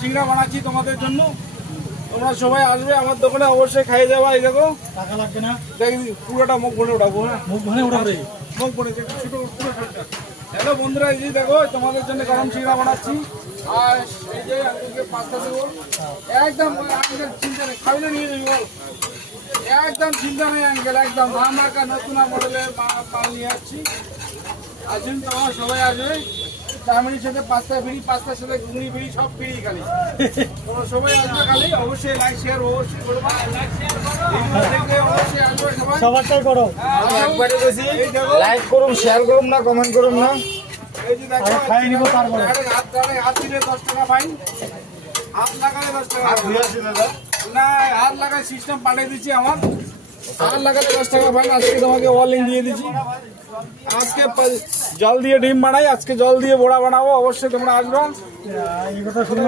সিংড়া বানাচ্ছি তোমাদের জন্য, তোমরা সবাই আসবে আমার দোকানে, অবশ্যই খাইয়ে যাবা। এই দেখো টাকা লাগবে না, দেখি পুরোটা মুখ ভরে উঠাবো। হ্যাঁ মুখ ভরে উঠাবে, মুখ ভরে হ্যালো বন্ধুরা, এই যে দেখো তোমাদের জন্য গরম সিংড়া বানাচ্ছি। আর এই যে আঙ্কেলকে পাস্তা দেবো, একদম আঙ্কেল চিন্তা নেই, খাবি না নিয়ে যাবি বল, একদম চিন্তা নেই আঙ্কেল, একদম ধামাকা নতুন মডেলের মাল নিয়ে আসছি। আসুন তো আমার সবাই আসবে, চাউমিনের সাথে পাস্তা ফ্রি, পাস্তার সাথে ঘুগনি ফ্রি, সব ফ্রি খালি। তোমরা সবাই আসবে খালি, অবশ্যই লাইক শেয়ার অবশ্যই করবা, অবশ্যই আসবে সবাই। সবারটাই করো। একবারে বেশি লাইক করুন, শেয়ার করুন না, কমেন্ট করুন না। এই যে দেখো খাই নিব তারপরে। হাত দিলে 10 টাকা ফাইন, হাত লাগালে 10 টাকা। না হাত লাগায় সিস্টেম পাঠিয়ে দিচ্ছি আমার, হাত লাগালে 10 টাকা ফাইন। আজকে তোমাকে ওয়ার্নিং দিয়ে দিচ্ছি, আজকে জল দিয়ে ডিম বানাই, আজকে জল দিয়ে বড়া বানাবো, অবশ্যই তোমরা আসবা। এই কথা শুনে